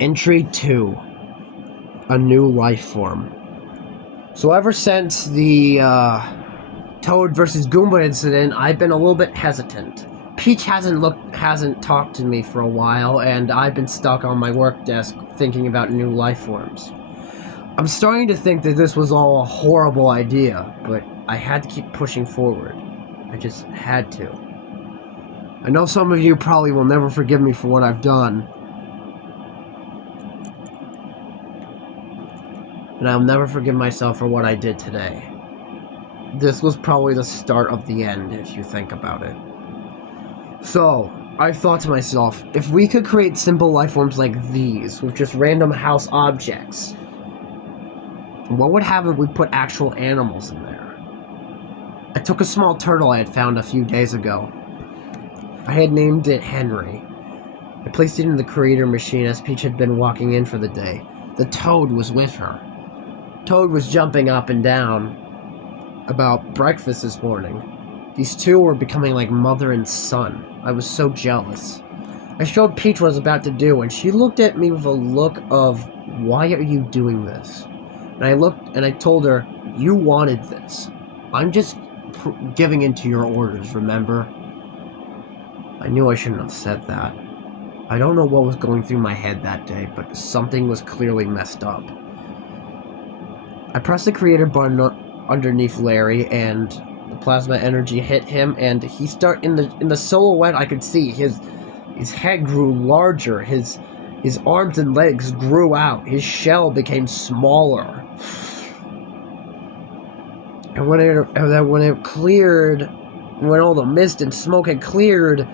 Entry 2. A new life form. So ever since the Toad versus Goomba incident, I've been a little bit hesitant. Peach hasn't talked to me for a while, and I've been stuck on my work desk thinking about new life forms. I'm starting to think that this was all a horrible idea, but I had to keep pushing forward. I just had to. I know some of you probably will never forgive me for what I've done, and I'll never forgive myself for what I did today. This was probably the start of the end, if you think about it. So, I thought to myself, if we could create simple life forms like these, with just random house objects, what would happen if we put actual animals in there? I took a small turtle I had found a few days ago. I had named it Henry. I placed it in the creator machine as Peach had been walking in for the day. The Toad was with her. Toad was jumping up and down about breakfast this morning. These two were becoming like mother and son. I was so jealous. I showed Peach what I was about to do, and she looked at me with a look of, "Why are you doing this?" And I told her, "You wanted this. I'm just giving in to your orders, remember?" I knew I shouldn't have said that. I don't know what was going through my head that day, but something was clearly messed up. I pressed the creator button underneath Larry, and the plasma energy hit him, and he in the silhouette I could see his head grew larger, his arms and legs grew out, his shell became smaller. And when it cleared, when all the mist and smoke had cleared,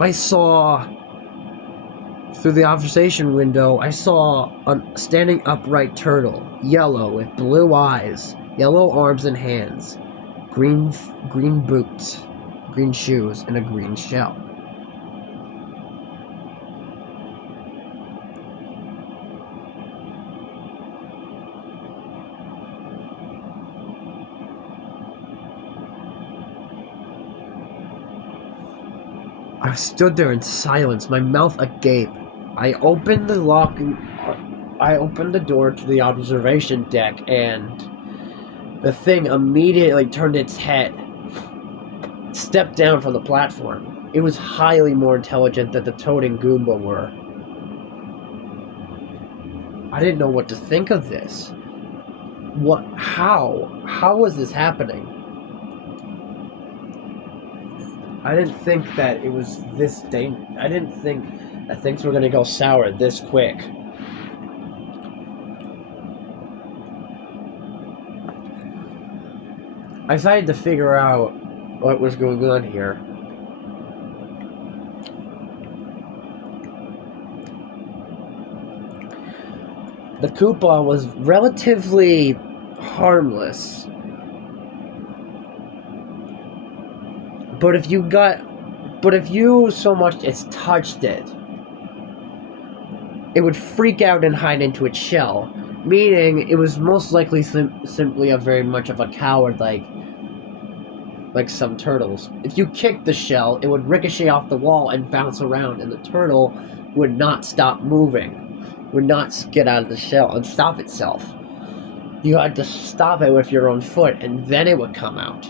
I saw through the observation window, I saw a standing upright turtle, yellow with blue eyes, yellow arms and hands, green boots, green shoes, and a green shell. I stood there in silence, my mouth agape. I opened the door to the observation deck, and the thing immediately turned its head, stepped down from the platform. It was highly more intelligent than the Toad and Goomba were. I didn't know what to think of this. How was this happening? I didn't think that it was this dangerous. I didn't think that things were going to go sour this quick. I decided to figure out what was going on here. The Koopa was relatively harmless. But if you so much as touched it, it would freak out and hide into its shell, meaning it was most likely simply very much of a coward, like some turtles. If you kicked the shell, it would ricochet off the wall and bounce around, and the turtle would not stop moving, would not get out of the shell and stop itself. You had to stop it with your own foot, and then it would come out.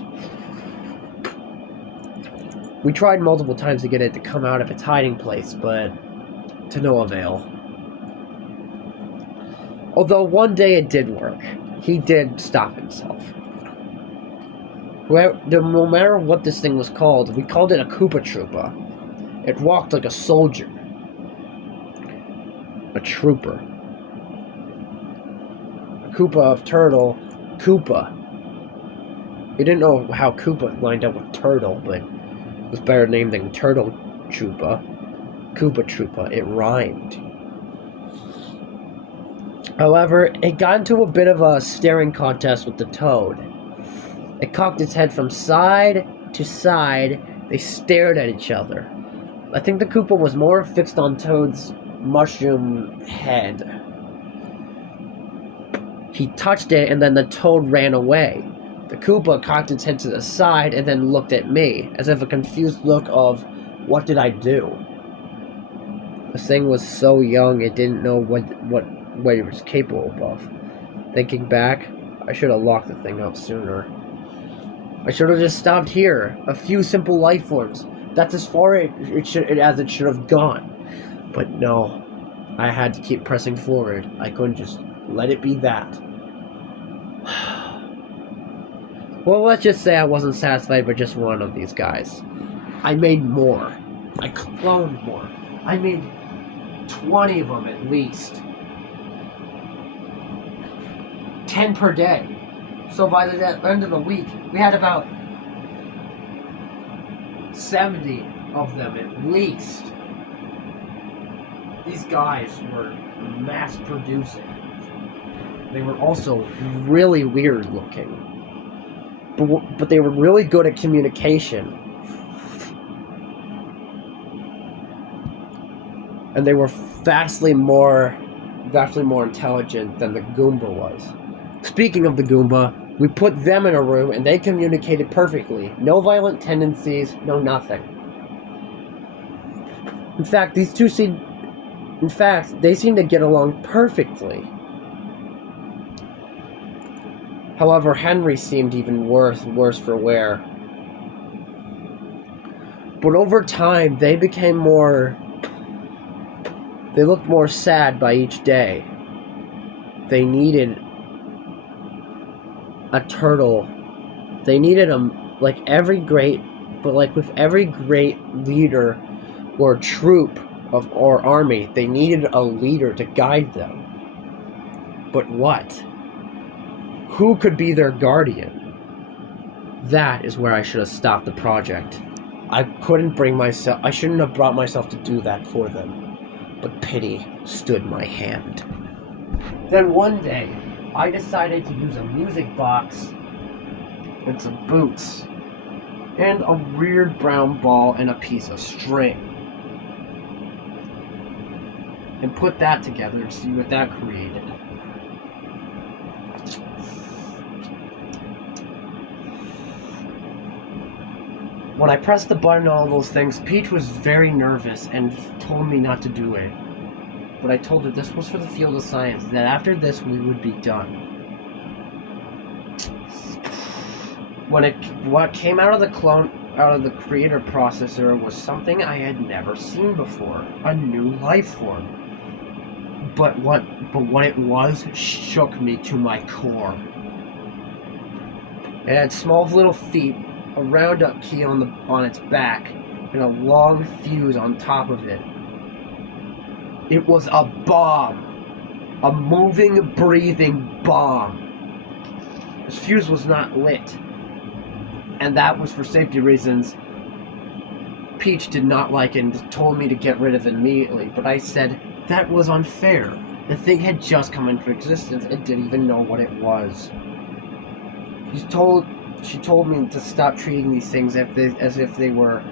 We tried multiple times to get it to come out of its hiding place, but to no avail. Although one day it did work. He did stop himself. No matter what this thing was called, we called it a Koopa Troopa. It walked like a soldier. A trooper. A Koopa of turtle. Koopa. We didn't know how Koopa lined up with turtle, but it was better named than Turtle Troopa. Koopa Troopa. It rhymed. However, it got into a bit of a staring contest with the Toad. It cocked its head from side to side. They stared at each other. I think the Koopa was more fixed on Toad's mushroom head. He touched it, and then the Toad ran away. The Koopa cocked its head to the side and then looked at me, as if a confused look of, what did I do? This thing was so young, it didn't know what it was capable of. Thinking back, I should have locked the thing up sooner. I should have just stopped here. A few simple life forms. That's as far as it should have gone. But no, I had to keep pressing forward. I couldn't just let it be that. Well, let's just say I wasn't satisfied with just one of these guys. I made more. I cloned more. I made 20 of them at least. 10 per day. So by the end of the week, we had about 70 of them at least. These guys were mass producing. They were also really weird looking. But they were really good at communication. And they were vastly more intelligent than the Goomba was. Speaking of the Goomba, we put them in a room and they communicated perfectly. No violent tendencies, no nothing. In fact, they seem to get along perfectly. However, Henry seemed even worse for wear. But over time, they looked more sad by each day. They needed a turtle. They needed with every great leader or troop or army, they needed a leader to guide them. But what? Who could be their guardian? That is where I should have stopped the project. I shouldn't have brought myself to do that for them. But pity stood my hand. Then one day, I decided to use a music box and some boots and a weird brown ball and a piece of string and put that together to see what that created. When I pressed the button on all those things, Peach was very nervous and told me not to do it. But I told her this was for the field of science, that after this we would be done. What came out of the creator processor was something I had never seen before, a new life form. But what it was shook me to my core. It had small little feet, a round-up key on its back, and a long fuse on top of it. It was a bomb. A moving, breathing bomb. This fuse was not lit. And that was for safety reasons. Peach did not like it and told me to get rid of it immediately, but I said that was unfair. The thing had just come into existence and didn't even know what it was. She told me to stop treating these things as if they were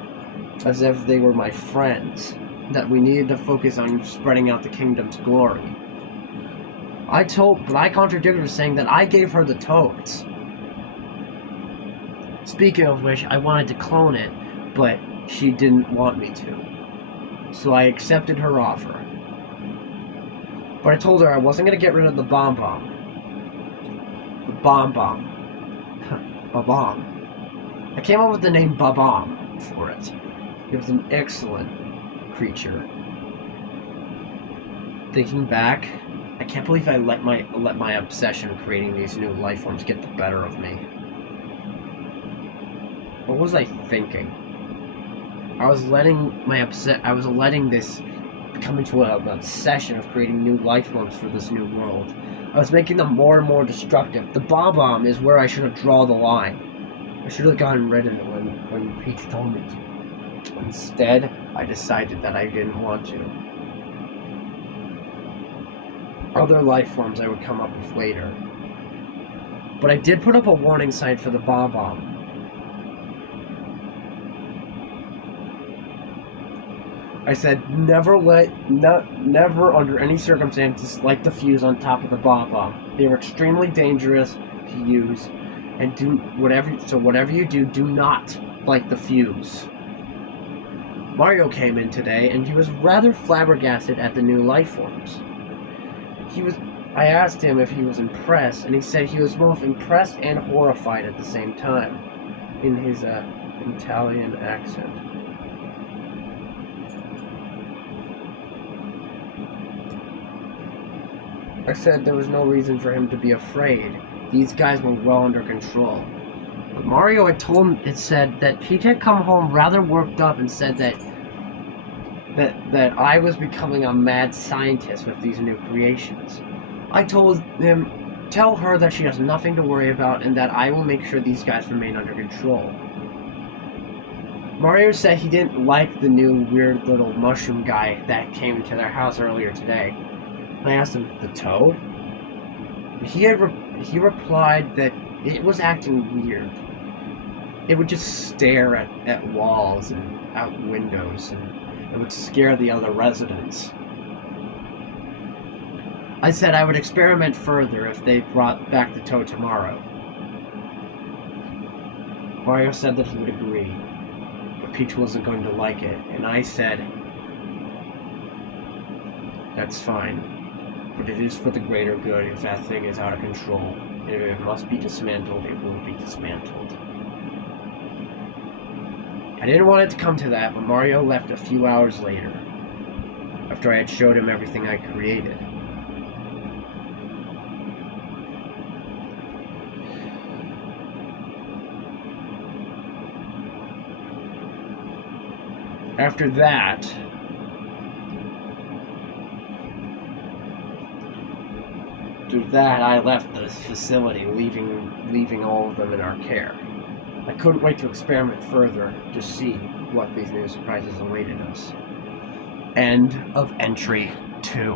my friends. That we needed to focus on spreading out the kingdom's glory. But I contradicted her, saying that I gave her the toads. Speaking of which, I wanted to clone it, but she didn't want me to. So I accepted her offer. But I told her I wasn't going to get rid of the bomb. The bomb. A bomb. I came up with the name Ba-Bomb for it. It was an excellent creature. Thinking back, I can't believe I let my obsession creating these new life forms get the better of me. What was I thinking? I was letting this become into an obsession of creating new life forms for this new world. I was making them more and more destructive. The bomb is where I should have drawn the line. I should have gotten rid of it when Peach told me to. Instead, I decided that I didn't want to. Other life forms I would come up with later. But I did put up a warning sign for the bomb. I said, never under any circumstances light the fuse on top of the bomb. They are extremely dangerous to use, and whatever you do, do not light the fuse. Mario came in today, and he was rather flabbergasted at the new life forms. I asked him if he was impressed, and he said he was both impressed and horrified at the same time, in his Italian accent. I said there was no reason for him to be afraid. These guys were well under control. But Mario had said that Peach had come home rather worked up and said that I was becoming a mad scientist with these new creations. I told him, tell her that she has nothing to worry about and that I will make sure these guys remain under control. Mario said he didn't like the new weird little mushroom guy that came to their house earlier today. I asked him, the toad? He replied that it was acting weird. It would just stare at walls and out windows, and it would scare the other residents. I said I would experiment further if they brought back the toad tomorrow. Mario said that he would agree, but Peach wasn't going to like it, and I said, that's fine, but it is for the greater good if that thing is out of control, and if it must be dismantled, it will be dismantled. I didn't want it to come to that, but Mario left a few hours later, after I had showed him everything I created. After that, I left the facility, leaving all of them in our care. I couldn't wait to experiment further to see what these new surprises awaited us. End of entry 2.